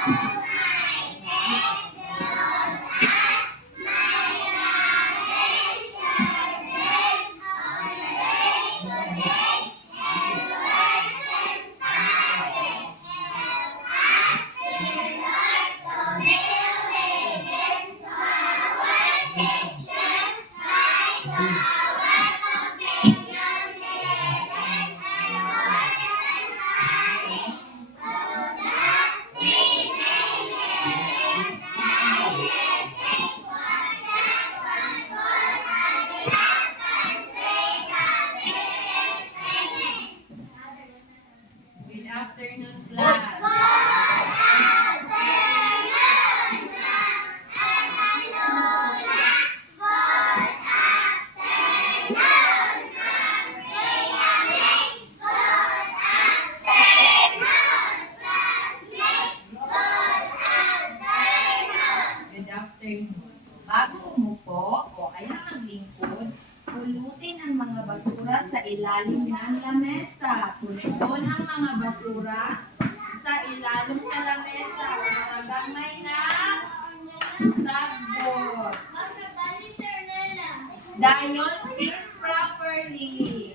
Good afternoon, class. Good afternoon. Bago umupo o kaya maglingkod, pulutin ang mga basura sa ilalim ng lamesa. Puliton ang mga basura sa ilalim sa lamesa. Mga gamay na sagbot. Dayon, sit properly.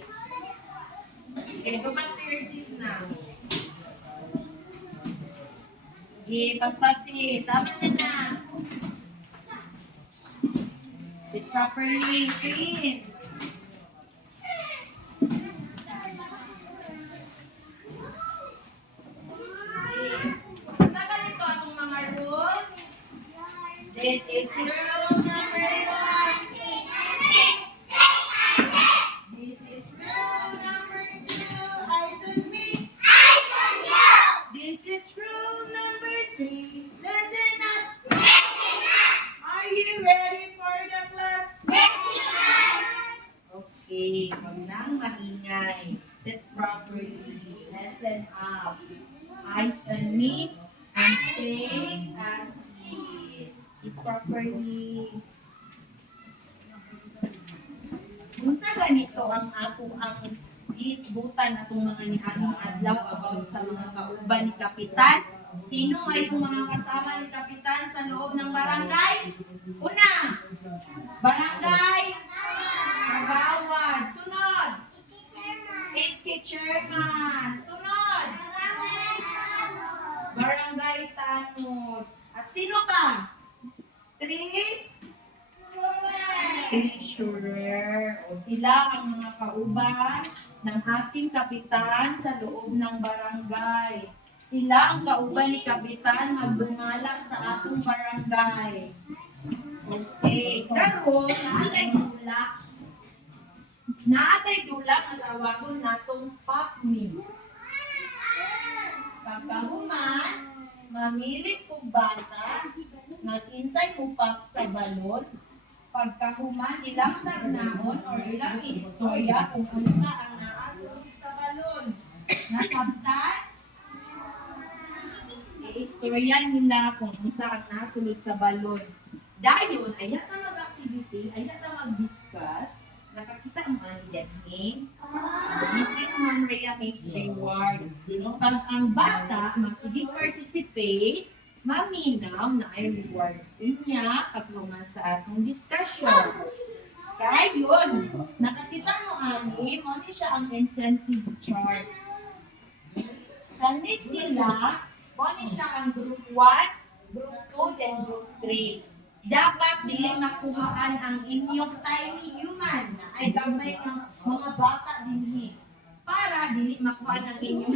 Okay, go back to your seat now. Paspasin. Tama na. Sit properly, please. Saka nito atong mga rules. This is rule number 1. This is rule number 2. Eyes on me. This is rule number 3. Listen up. Are you ready for the class? Okay, huwag nang maingay. Sit properly. Listen up. Eyes on me and take a seat. Sit properly. Kung sa ganito ang isbutan atong mga nianong adlaw about sa mga kauban ni Kapitan. Sino ay yung mga kasama ni Kapitan sa loob ng barangay? Una, barangay Kagawad. Sunod, SK Chairman. Sunod, barangay Tanod. At sino pa? Treasurer. O sila ang mga kauban ng ating kapitan sa loob ng barangay. Sila ang kauban ni Kapitan magdumala sa atong barangay. Okay. Pero, naatay dula ang tawagon natong PAPMI. Pagkahuman, mamili kong bata, mag-insay mo pop sa balon. Pagkahuman, ilang tarnaon or ilang istorya kung unsa ang naasulog sa balon. Nasabtan, i-istorya nila kung unsa ang nasulog sa balon. Dayon, ayat na mag-activity, ayat na mag-discuss, nakakita ang mga nilyaning. This is Maria Makes Reward. Pag ang bata magsige participate, maminaw na ay rewards din niya pagluman sa atong discussion. Kaya yun, nakakita mo ani, mo ni siya ang incentive chart. Kani sila, mo ni siya ang group 1, group 2, and group 3. Dapat dili makuhaan ang inyong tiny human na ay gamay ng mga bata dinhi. Para dili makuhaan ang inyong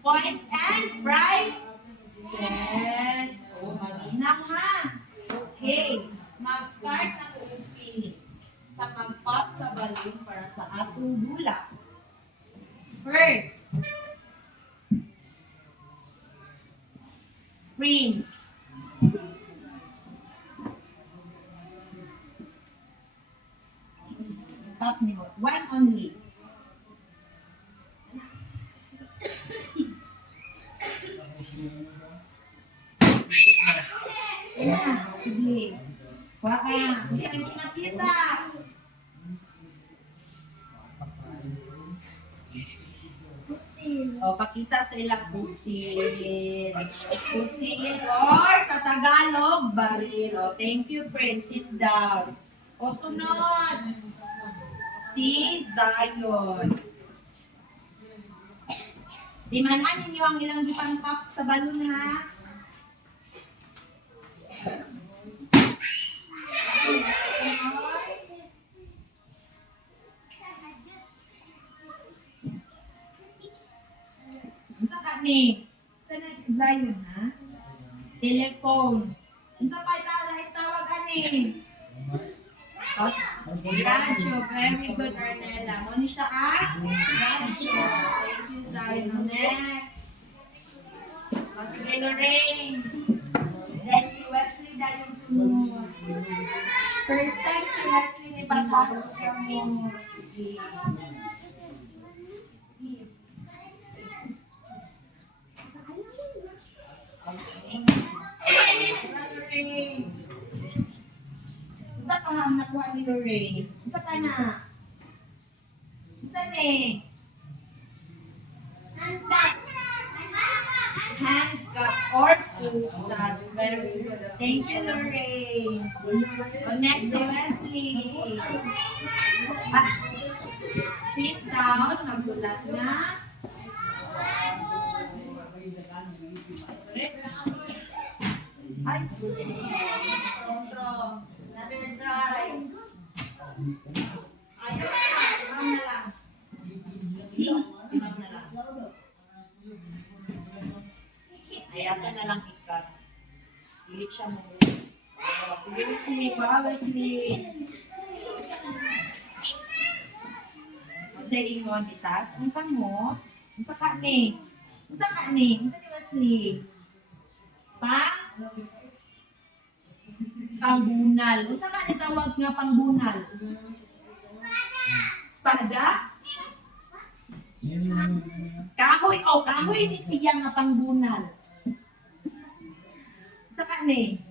points and prizes. O, maginang ha. Okay. Mag-start na po sa pag-pop sa balloon para sa atong dula. First, Prince. Pop niyo. One only. Sige. Waka. Isa yung nakita. Still. O, pakita sa ilang pusil. Pusil or sa Tagalog, baril. O, thank you, Prince. Sit down. O, sunod. Si Zion. Timanan ninyo ang ilang gipangkap sa balon, ha? Unsa ka ni? Sa Zion, ha? Telephone. Unsa pa tawag ani? Radyo. Very good, Arnella. Mo ni siya, radyo. Thank you, Zion. Next. O, sige, Lorraine. Then si Wesley dahil yung sumunod. First time si Wesley ni papasok yung sige. Lorraine. Isa ka ang nakuha ni Lorraine. Isa ka na. Isa ni. Handcuffs or pustas. Very good. Thank you, Lorraine. Next, si Wesley. Sit down. Magulat na. Ay, kontro. Another try. Ayaw na. Simam na lang. Simam na lang. Ayatan na lang ikat. Pilit siya mo. Sige, Wesley. Wesley. Sa ingon, itas. Ang pang mo. Ang saka ni. Ang saka ni. Ang saka ni Wesley. Pangbunal. Ang saka ni tawag nga pangbunal. Espada? Kahoy. O, kahoy ni siya nga pangbunal. Saka ni.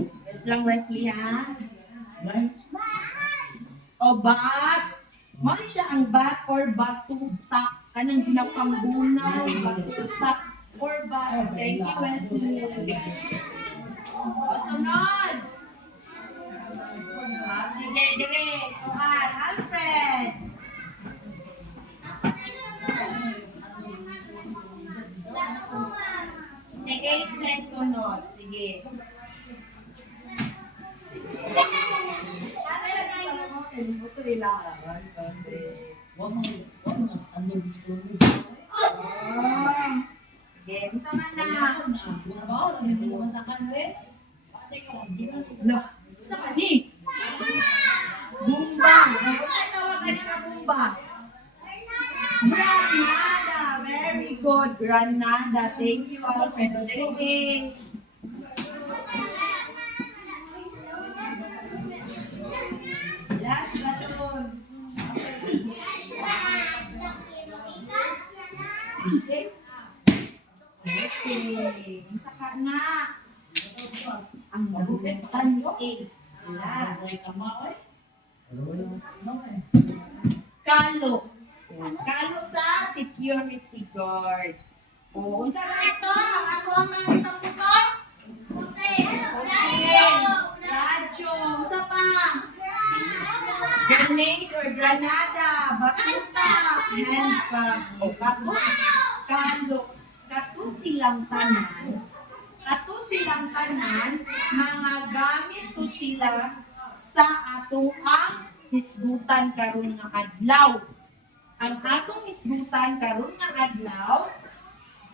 Wait lang, Wesley, ha? O, bat. Mali siya ang bat or batutak. Kanang ginapangbunal, batutak or bat. Thank you, Wesley. O, sunod. Sige, dire. Kuhan, Alfred. Sige, next sunod. Sige. Game sama na. Lah, sama ni. Bumbang. Ano tawag ka bumbang? Granada. Very good. Granada. Thank you, Alfredo. Delegates. Last balloon. Okay. Saka na. Ang nagulitan is last. Kalo. Kalo sa security guard. O, unsa ka ito? Ako ang mga ipagputor? Okay. Radyo. Unsa pa? Grenade or granada. Batuta. Handcuffs. O, kalo. Kato silang tanan. Mga gamit to sila sa atong ang hisgutan karon nga adlaw. Ang atong hisgutan karon nga adlaw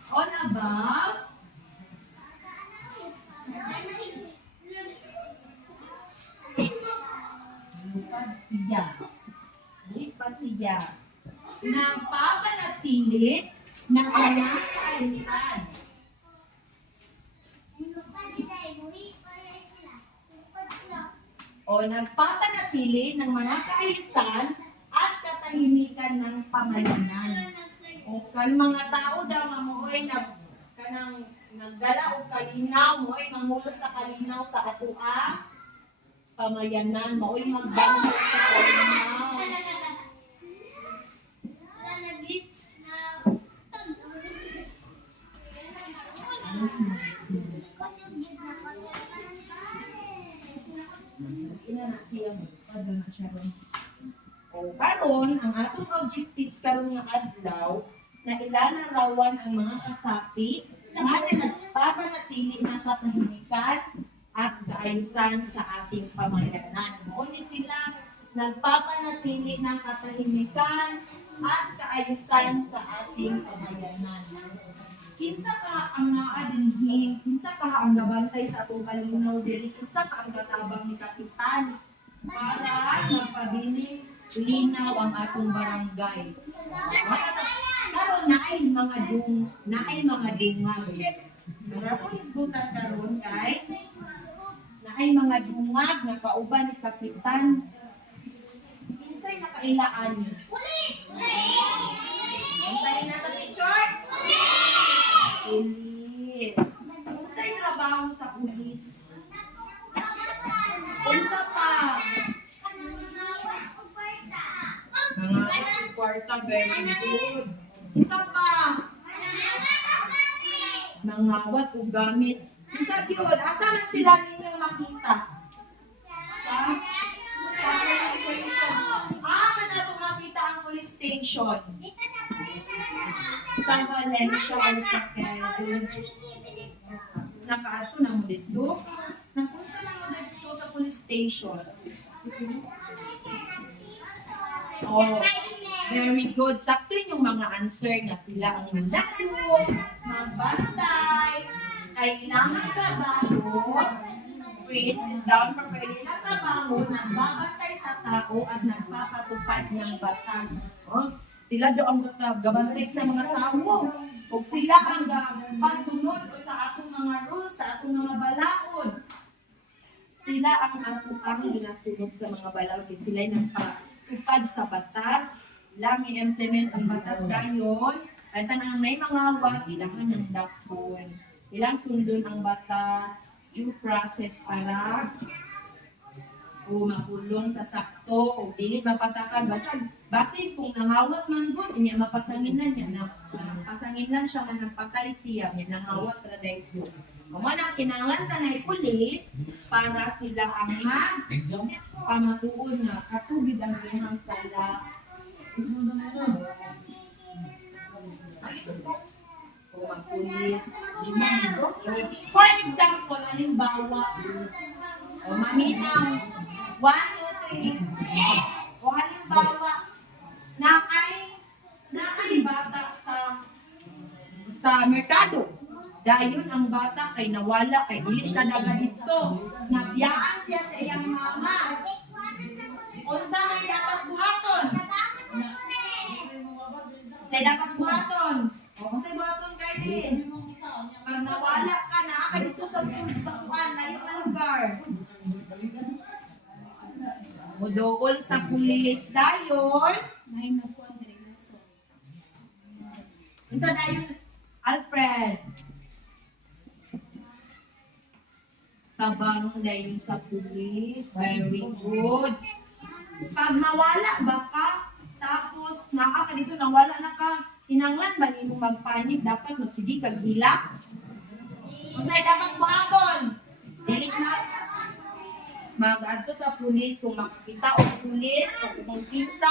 all about siya. Napapanatilit ng mga kaayusan. O nagpapanatili ng mga kaayusan at katahimikan ng pamayanan. O kan mga tao daw nga mo'y nagdala o kalinaw, mo'y mangulo sa kalinaw sa atuang pamayanan, mo'y magbangko sa kalinaw. Ina na siya mo. Pado na siya ron. O karon ang atong objectives karon nga adlaw na ilalarawan ang mga kasapi nga nagpapanatili ng katahimikan at kaayusan sa ating pamayanan. Mao ni sila nagpapanatili ng katahimikan at kaayusan sa ating pamayanan. Kinsa ka ang naa dinhi, kinsa ka ang gabantay sa atong kalinaw diri, kinsa ka ang katabang ni kapitan para magpabiling linaw ang atong barangay. Karon naay mga dungag. Mga isgutan karon kay naay mga dungag nga kauban ni kapitan. Kinsay nakailaan niyo? Kinsay na sa picture? Pulis. Kinsay trabaho sa pulis? Kinsa pa? Mga kwarta, very good. Isa pa, mangawat o gamit. Isa yun, asa man sila ninyo makita? Sa police station. Manato makita ang police station. Sa Valencia or sa Quezon. Nakaato na mo dito. Nakunsa na mo dito sa police station. Oh, very good. Sakto yung mga answer nga sila ang mandalo, magbantay, kailangan trabaho, read, sit down, properly na trabaho, nagbabantay sa tao at nagpapatupad ng batas. Oh, sila daw ang gabantay sa mga tao. O sila ang pasunod sa atong mga rules, sa atong mga balaod. Sila ang nasunod sa mga balaod. Sila yung nagpatupad sa batas. Ilang i-implement ang batas gayon. At tanang may mga awat, ilangan ng dakon. Ilang sundon ang batas, due process para o makulong sa sakto o dili mapatakan basin kung nangawat man gud niya mapasanginan niya na pasanginan siya nga nagpatay siya niya nangawat ra dayto mo na kinahanglan tanay pulis para sila ang pamatuon na katubig ang iyang sala o magpulis for example halimbawa o maminang 1, 2, 3 o halimbawa naay bata sa merkado dayon ang bata kay nawala kay dili siya daga dito nabiyaan siya sa iyang mama unsa may dapat buhaton o unsay buhaton kay din pag nawala ka na dito sa kuan layo na lugar Mudool sa pulis dayon. May nagkuhan diri na so. Unsa dayon Alfred? Tabang dayon sa pulis. Very good. Pag nawala ba ka, tapos naa ka dito, nawala na ka, kinanglan ba nimo magpanik? Dapat magsigi kag hila? Unsay dapat buhaton? Dili na mag-adto sa pulis kung makikita o pulis o kung kinsa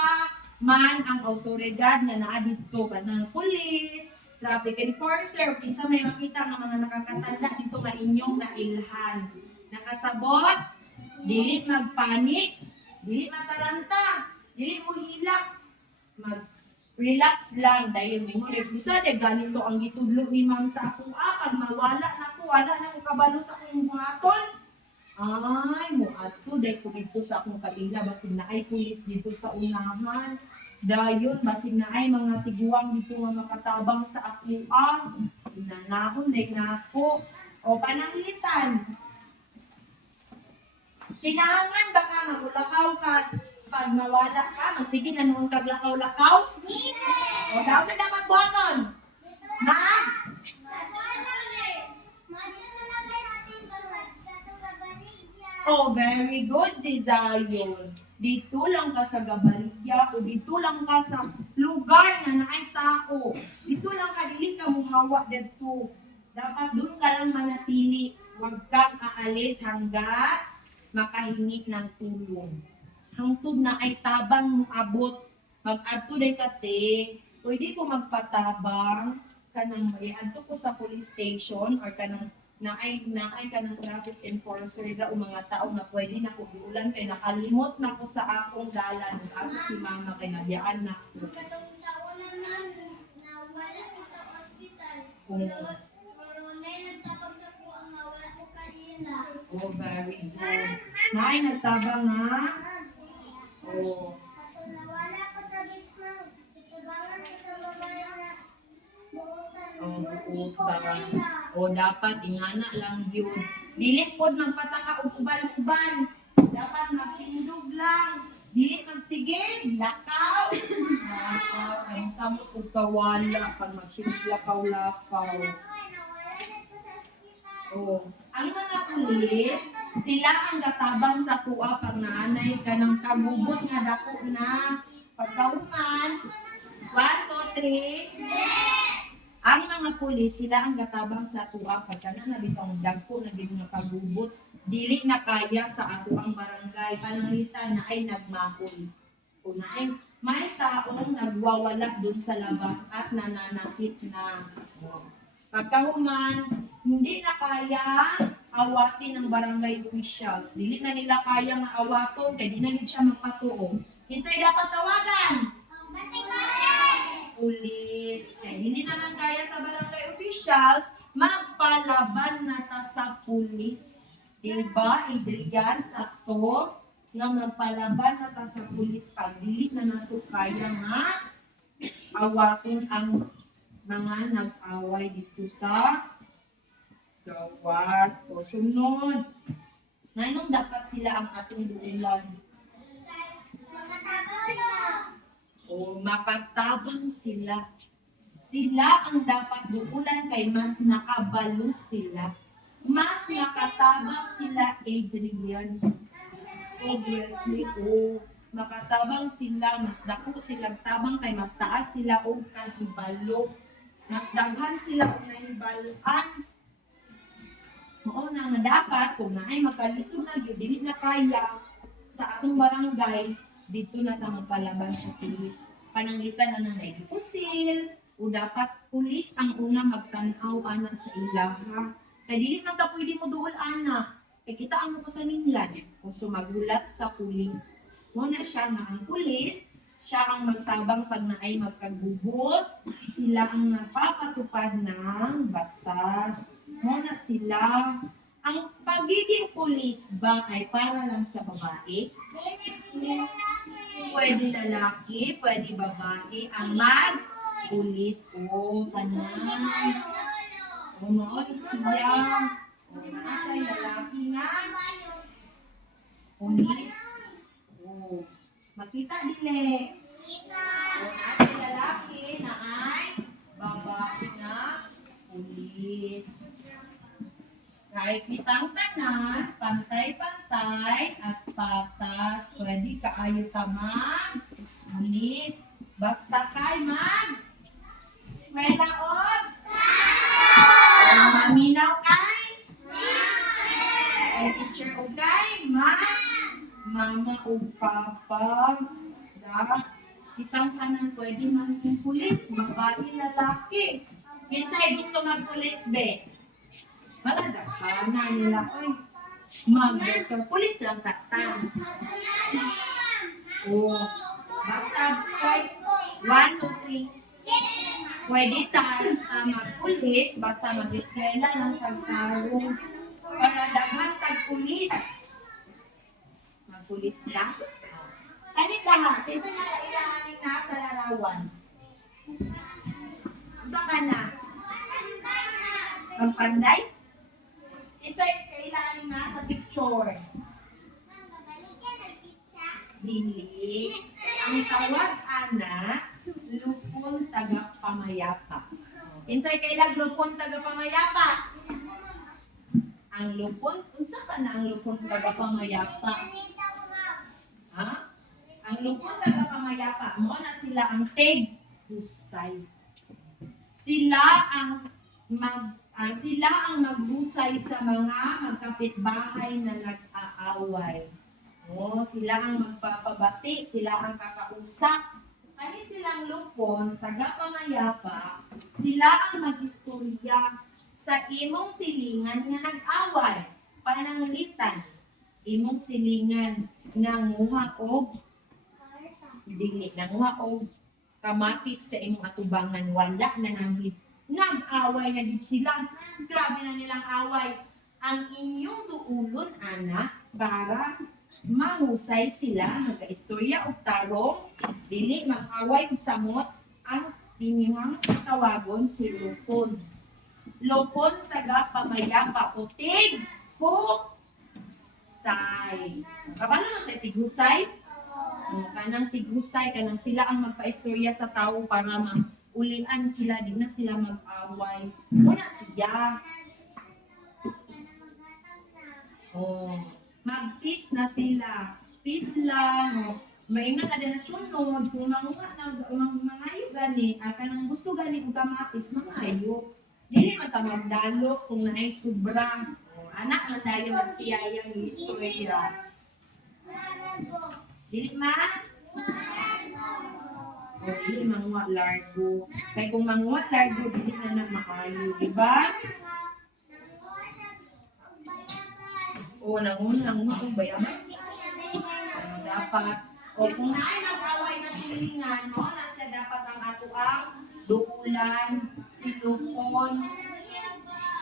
man ang autoridad na naa dito ba ng pulis, traffic enforcer, o kinsa may makita nga mga nakakatanda dito nga inyong nailhan. Nakasabot, dili magpanik, dili mataranta, dili mo hilak, mag-relax lang dahil mo refusa de ganito ang gitudlo ni ma'am sa ako pag mawala na ko, wala na ko kabalo sa akong buhaton. Ay, mo ato dahil kumito sa akong kabila, basin na ay pulis dito sa unahan. Dayon, basin na ay mga tiguang dito nga makatabang sa akuan. Inanahon dahil na ako. O pananglitan. Kinahanglan ba ka, magulakaw ka, pag nawala ka, magsige na noong kaglakaw-lakaw? O daw sa dapat buhaton? Na? Oh, very good si Zion. Dito lang ka sa Gabaligya o dito lang ka sa lugar na naay tao. Dito lang ka, dili ka muhawa dito. Dapat doon ka lang manatili. Huwag kang aalis hanggat makahingi ng tulong. Hangtod na ay tabang mo abot. Mag-adto din kate, pwede ko magpatabang kanang adto ko sa police station or kanang naay ka ng traffic enforcer o mga tao na pwede na ko iulan kay nakalimot na ko sa akong dalan aso si mama kay nabiyaan na ko. Katong taon naman na wala ko sa ospital. Kung Corona nagtabag na ko ang wala ko kanina. oh, very good. Naay nagtabang ha? Oh. Katong nawala ko sa beach ma'am. Itibangan ko sa babae na buutan. Oh, Hindi ko utang. kanina. O dapat ingana lang yun. Dili pod magpataka og uban-uban. Dapat magtindog lang. Dili magsigig, lakaw. Lakaw, ay samot og kawala pag magsigig lakaw-lakaw. Nawala ko sa ospital. Oh, ang mga pulis, sila ang gatabang sa tuwa pag naanay ka ng kagubot nga dako na pagkauman. 1, 2, 3. Ang mga pulis, sila ang gatabang sa tuwa pagka na nabitang dagko na gid nga kagubot. Dili na kaya sa ato ang barangay. Panangita na ay nagmahol. O na ay may taong nagwawala dun sa labas at nananakit na. Pagkahuman, hindi na kaya awatin ng barangay officials. Dili na nila kaya nga awaton, kaya di na gid siya magpatuo. Kinsay dapat tawagan? Pulis. Kaya hindi naman kaya sa barangay officials, magpalaban na ta sa pulis. Diba, Adrian, sakto? Nga magpalaban na ta sa pulis pag dili na nato kaya nga awaton ang mga nag-away dito sa gawas. O sunod. Nanong dapat sila ang atong duulan? O makatabang sila. Sila ang dapat duulan kay mas nakabalo sila. Mas nakatabang sila, Adrian. Obviously, makatabang sila, mas dako sila tabang kay mas taas sila o kahibalo. Mas daghan sila o nahibaluan. Oo na nga dapat, kung naay magkalisod na, dili na kaya sa atong barangay, dito na ta magpalaban sa pulis. Pananglitan na ng naipusil, o dapat pulis ang una magtanaw ana sa ilaha. Kaya dili na ta pwede mo duol ana. Kaya kita ang mo sa minlan kung sumagulat sa pulis. Muna siya nga ang pulis, siya ang magtabang pag naay magkagubot, sila ang napapatupad ng batas. Muna sila, ang pagiging pulis ba ay para lang sa babae? Pwede lalaki, pwede babae, ang mag-pulis o tanan. O mao siya. O nasa lalaki nga pulis. O makita dili. O nasa lalaki na ay babae na pulis. Kahit kitang tanan, pantay-pantay at patas, pwede kaayo ka mag-pulis. Basta kay mag-eskwela o maminaw kay teacher o kay mama o papa. Kitang tanan pwede maging pulis, babae, lalaki. Kinsay gusto mag-pulis be? Malaga ka na nila, oy, mag-doctor, pulis lang saktan. O, basta kay 1, 2, 3. Pwede mag-pulis, basta mag-eskwela ng tagtarong. Para daghan tag-pulis. Mag-pulis ka? Kanit lahat, pinsan na kailanganin na sa larawan. Sa ka na? Pagpanday? Insay kailangan na sa picture. Dili. Ang tawag ana, lupon taga pamayapa. Insay kailag lupon taga pamayapa. Ang lupon, unsa ka na ang lupon taga pamayapa? Ha? Ang lupon taga pamayapa, mo na sila ang tig husay. Sila ang sila ang maghusay sa mga magkapitbahay na nag-aaway. Sila ang magpapabati, sila ang kakausap. Kani silang lupon, taga-pamayapa, sila ang mag-istorya sa imong silingan nga nag-away. Pananglitan, imong silingan nanguha og dili nanguha og kamatis sa imong atubangan, wala na nangit. Nag-away na din sila. Grabe na nilang away. Ang inyong duulon, ana, para mahusay sila, magka-istorya o tarong, dili mag-away o samot, ang inyong tawagon si Lupon. Lupon taga-pamayapa o tig, husay. Kapano naman sa tighusay? Kanang tighusay, kanang sila ang magpa-istorya sa tao para ulian sila, di na sila mag-away. Muna siya. Mag-peace na sila. Peace lang. Maingat na din na sunod. Kung mangayo gani, kanang gusto gani kung kamatis, mangayo. Dili man ta magdalo kung naay sobra. Anak man tayo magsiya yung istorya. Dili man? Dili manguha largo. Kaya kung manguha largo, dili na makayo, di ba? Nangunang kung bayabas. Dapat. Kung naay mag-away na silingan, na siya dapat ang ato ang duulan, silupon.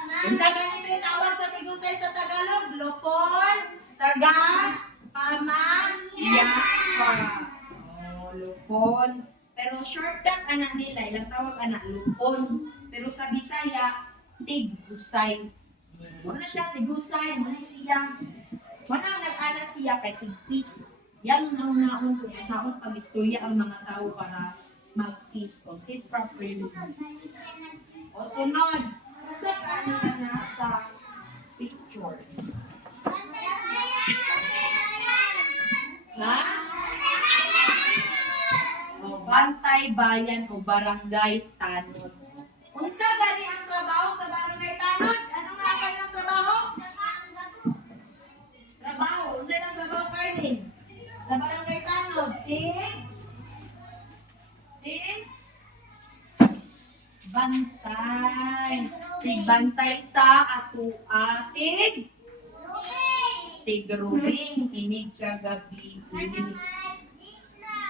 Kung sa ganito yung tawag sa tigusay sa Tagalog, lupon, taga-pamayapa. Lupon. Pero shortcut anak nila, ilang tawag anak lupon. Pero sa Bisaya, tigusay. Wala siya, tigusay, muna siya. Wala ang nag-ana siya kay tigpis. Yan ang naon kung saan pag-istorya ang mga tao para mag-peace. Sit properly. Sunod. Sa kanila na sa picture. Ha? Bantay bayan o barangay tanod. Unsa gani ang trabaho sa barangay tanod? Ano nga kayo ng trabaho? Unsa ang trabaho, Carlin? Sa barangay tanod, bantay. Tigbantay sa ato tigrubing inig kagabi.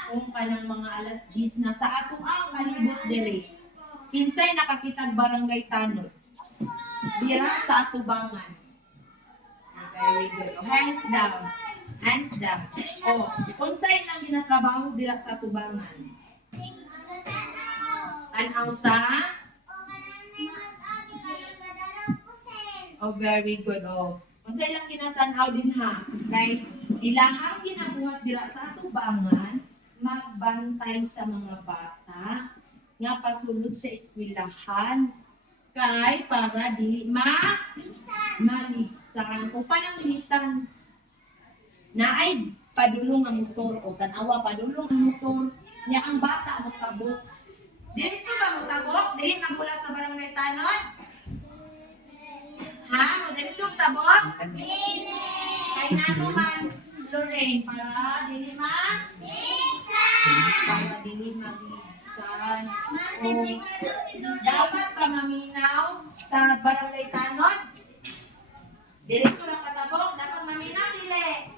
Kung kanang mga alas 10 na sa ato ang palibot dire. Kinsay nakakitag barangay tanod. Dira sa atubangan. Very good. Hands down. Hands down. Unsay lang ginatrabaho dira sa atubangan? Tanaw sa? Very good. Unsay lang ginatanaw din ha? Like, ilahang ginabuhat dira sa atubangan, magbantay sa mga bata, nga pasulod sa eskwelahan, kay para dili maligsan. O pananglitan, na ay padulong ang motor o tanawa padulong ang motor, niya ang bata magtabok. Diretso ba magtabok? Dili magbulat sa barangay tanod? Ha? Diretso magtabok? Kay nanuman, Lorraine, para dili para dili maligsan. Dapat pa maminaw sa barangay tanod? Diretso lang katabok, dapat maminaw dili.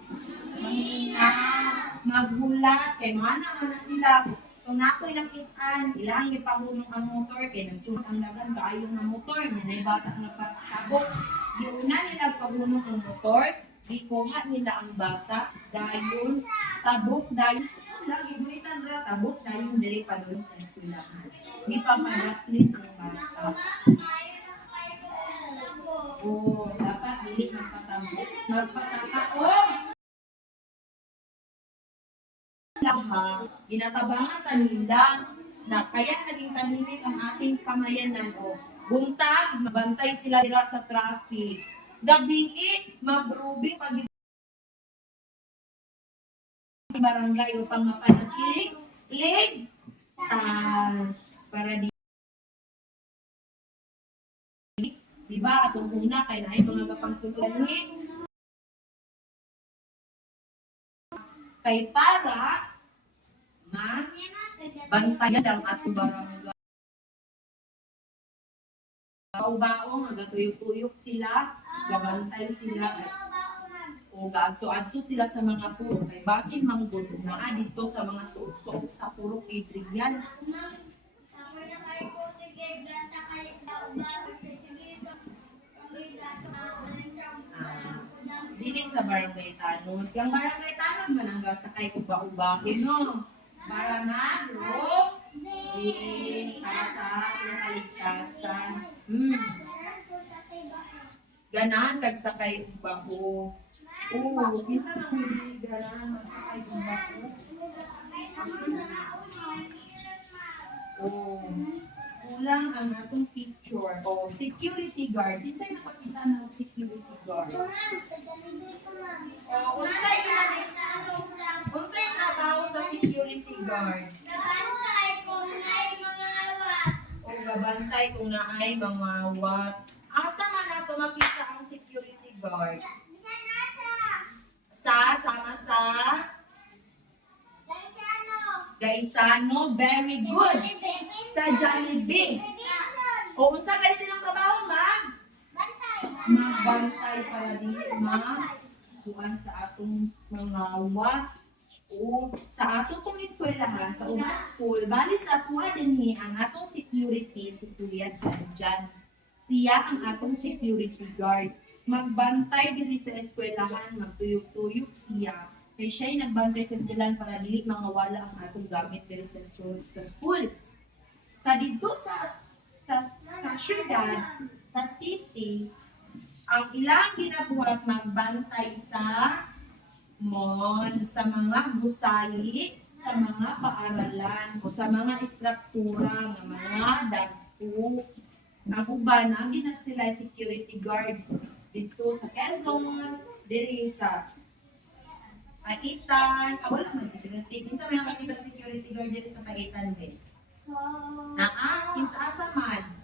Maghulat kay mana sila. Kung nakoy nakitaan, ilang ipahulong ang motor kay nagsulot ang dagan kaayo ng motor, may bata na patabok. Giuna nila pahulong ang motor, ikuha nila ang bata dayon tabok dayon lagi gulitan ra tabok dayon diri padulong sa eskwelahan. Di pa madaklin ang bata. Dapat dili magpatabok. Magpatataog. Ginatabangan kanila na kaya naging tahimik ang ating pamayanan buntag, mabantay sila dira sa traffic. Gabi, magrubi pag barangay upang mapanatiling ligtas para di Diba? Atong una kay naay mga kapangsulod kay para bantayan ang ato barangay. Baong nga tuyok-tuyok sila, gabantay sila o gaadto-adto sila sa mga puro kay basin manggod na dito sa mga suot-suot sa puro Adrian. Dili sa barangay tanod. Yung barangay tanod manangga sakay uba-ubahin no. Para na para sa ating kaligtasan. Ganahan tagsakay ubaho. Oo, minsan ang hindi ganahan magsakay ubaho. Oo. Kulang ang atong picture. O, security guard. Minsan nakakita ng security guard. O, unsay trabaho sa security guard? O, gabantay kung naay mga wat. Asa man nato makita ang security guard? Sama sa Gaisano, very good. Sa Jollibee. O, unsa ganito ng trabaho, ma'am? Magbantay para di kuan sa atong mga wat. O, sa atong pong eskwelahan, sa unang school, bali sa tuwa din ang atong security, si Kuya Janjan. Siya ang atong security guard. Magbantay diri sa eskwelahan, magtuyok-tuyok siya. Kaya siya'y nagbantay sa eskwelahan para dili mga wala ang atong gamit diri sa school. Sa dito sa syudad, sa city, ang ilang ginabuhat magbantay sa mall, sa mga gusali, sa mga paaralan, o sa mga istruktura ng mga dagko. Ang uban, ang ginastila security guard dito sa Quezon, diri sa Paitan, wala man security. Kinsa may nakakita security guard diri sa Paitan, be? Kinsa asa man?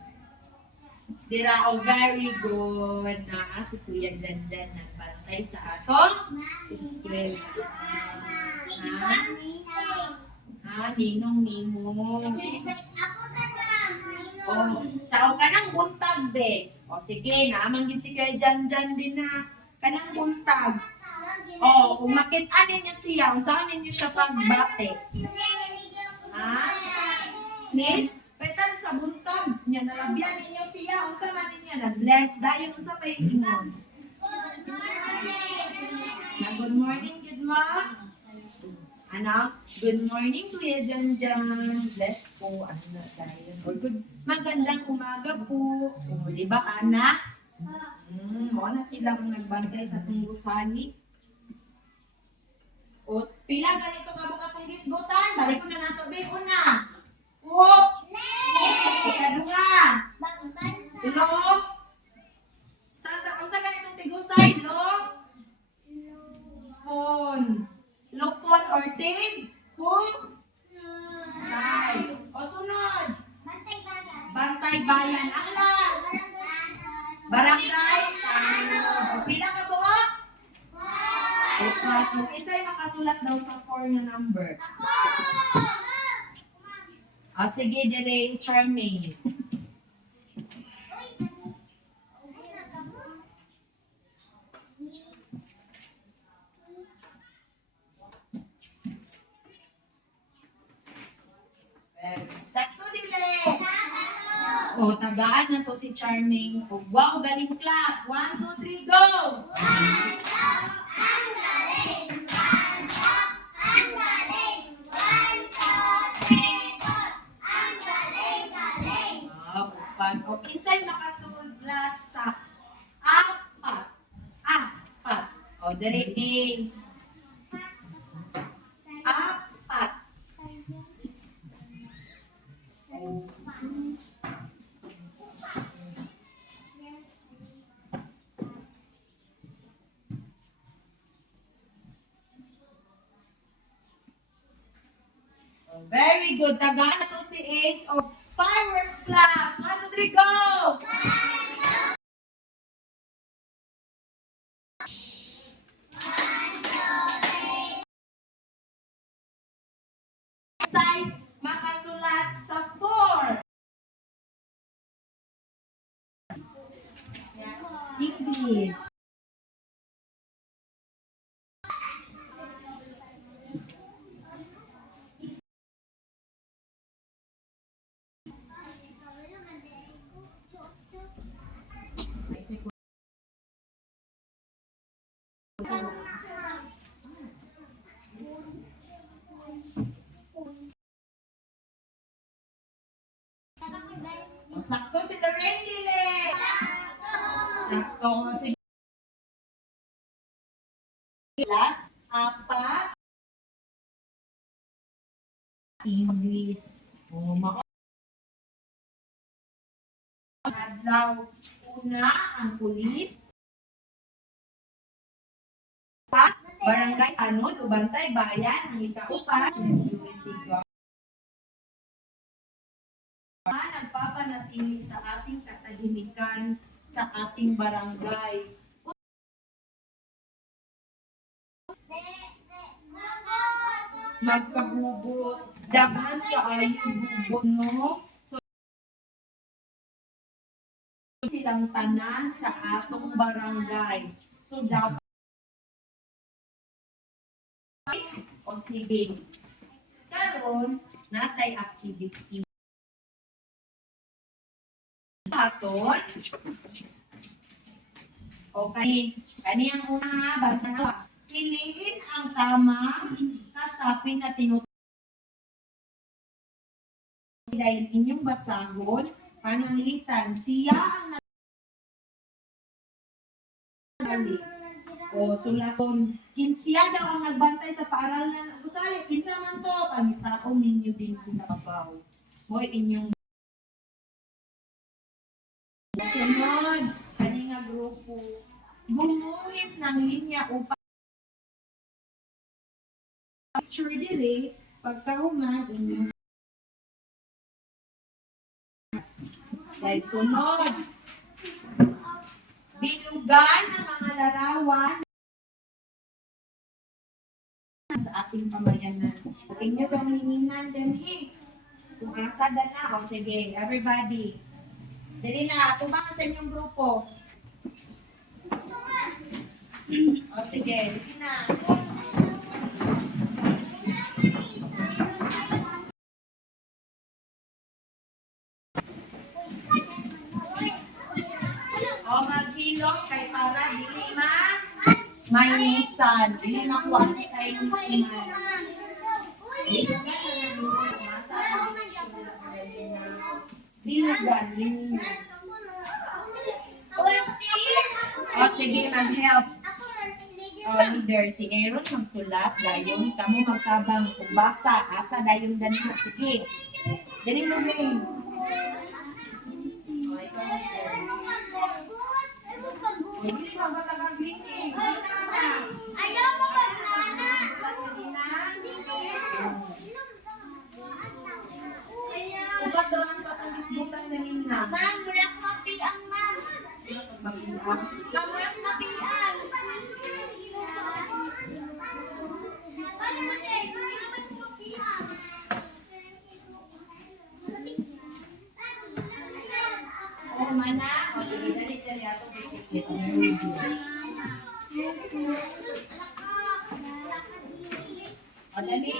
Dira, very good. Si Kuya Janjan nagbantay sa atong eskwela. Ninong-ninong. Sao ka ng buntag, be? O, sige, naamanggit si Kuya Janjan din na. Kanang buntag. Umakit-an ninyo siya. Saan ninyo siya pagbate? Miss, petan sa buntag. Nalabyan ninyo siya. Unsa man ninyo? Nag-bless. Dahil unsa pa yung ingon? Good morning, good morning. Anak, good morning, Kuya Janjan. Bless po. Ano na tayo? Magandang umaga po. Di ba, anak? Mga na silang nagbantay sa tunggusani. O, pila ganito ka buka kong gisgutan. Balik ko na nato, be. Una. Ikaduha. Lo. Unsa ganitong tigusay? Lopon or tig? Say. O, sunod. Bantay bayan. Ang last. Barangay. Pila ka buka? Kinsay makasulat daw sa 4 na number? Sige, dire Charmaine. Sakto dili. Tagaan na to si Charmaine. Wow, galing clap. 1, 2, 3, go! Kinsay makasulat sa apat. Dere is apat. Very good. Tagaan na to si Ace of fireworks class. 1, 2, 3, go! English. Sakto si Lorraine Dile. Sakto si Dila. Apat. English. Adlaw. Una, ang pulis. Barangay Anod, Ubantay, Bayan, ang ikaupat, security guard. Nagpapanatili sa ating katahimikan sa ating barangay. Magkahugot, daghan kaayong hugot, no? So, silang tanan sa atong barangay. So, dapat o sige. Karon, natay activity. Aton. Okay. Kaniyang una ha, bata na. Piliin ang tamang kasapin na tinutukoy. Dahil inyong basahon, pananglitan, siya ang nagali. O sulaton, kinsiya daw ang nagbantay sa paaralan ng gusali. Kinsa man to, pangitaon ninyo din kinabaw. Hoy, inyong sunod, kani nga grupo, gumuhit ng linya upang picture dili, pagkahuman inyong dahil sunod, bilugan ng mga larawan sa ating pamayanan. Inyo kang hininan din kung asa na, o sige, everybody. Dili na, ato ba sa inyong grupo? O sige, dili na. O maghilok kay para dili mayusan. Dili makuha si tayo iman. Dili na nasa Linugan, linugan. O sige, mag-help. O leader, si Aaron magsulat, dayon, kamo magtabang kung basa, asa dayon ganito. Sige. Dali luming. O, ikaw leader. Hindi mo ba tagaglinig? Isa ka na. Ayaw mo mag-nana. Upat daw ang patulisbutan na nina. Ma'am, mula ko mapiang, ma'am. Pagbilang. Ma'am, mula ko mapiang. Paano ba, guys? Mula ko mapiang. O, mana. O, sige, dali ato pipikit. O, dali.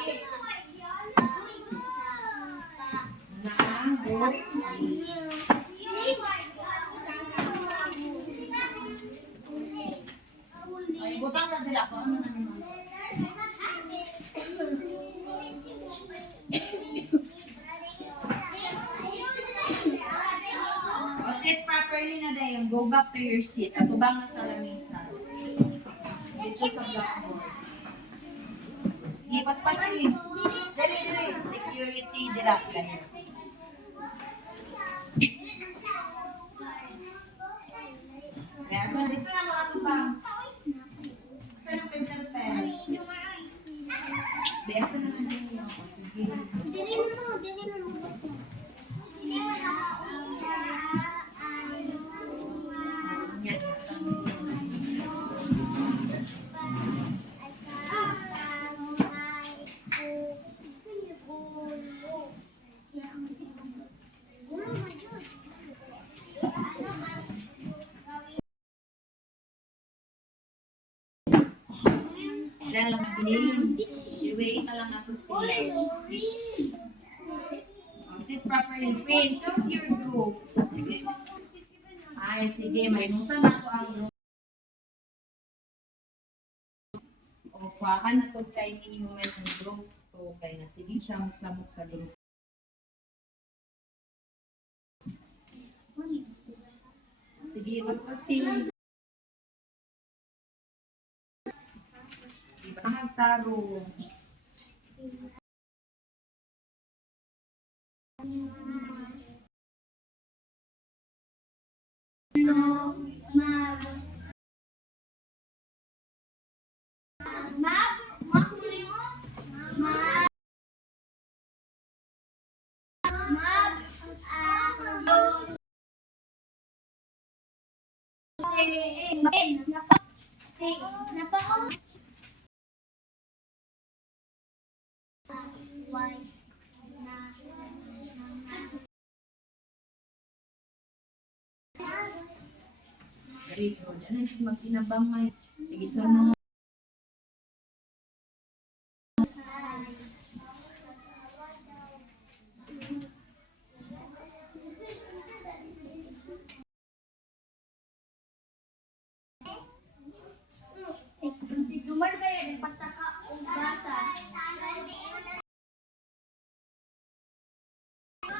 Ay, butang na dira ko. Ano na naman? O, sit properly na dayon. Go back to your seat. Ato bang nasa lamisa? Dito sa blackboard. Paspasin. Dali. Security, dira. Ganyan. Kaya, so dito na mga tubang. Saan ang pencil pen? Besa na lang din yun. Sige. Dili na mo. Sila lang mag-game. I-wait na lang ako sila. Sit properly. Prince, so your group. Ay, sige. May musa na ako ang group. O, kuhaan na pag tayo inuman ang group. Okay na. Sige, samok-samok sa group. Sige, basta sila. Basta magtarong. Very good. Ano yung magsinabangay? Sige, sunod. Dumar kayo, pataka o basa.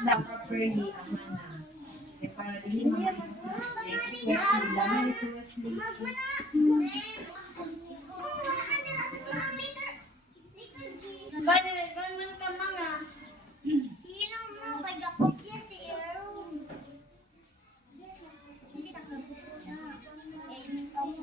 Na properly ang mana. Eh, para dili mga request nila. Ganun ka mga. Hinang mo taga-kopya si Aaron. Hindi siya kapya. Eh, yung kamo.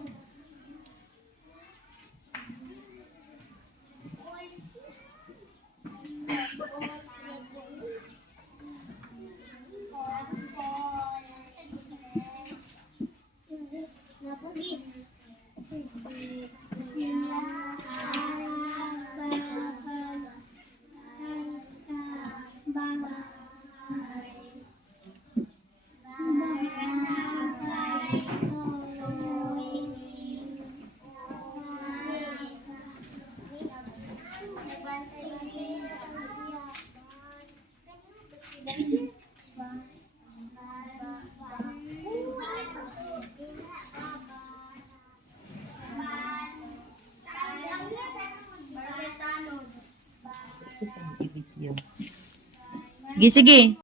Sige, sige.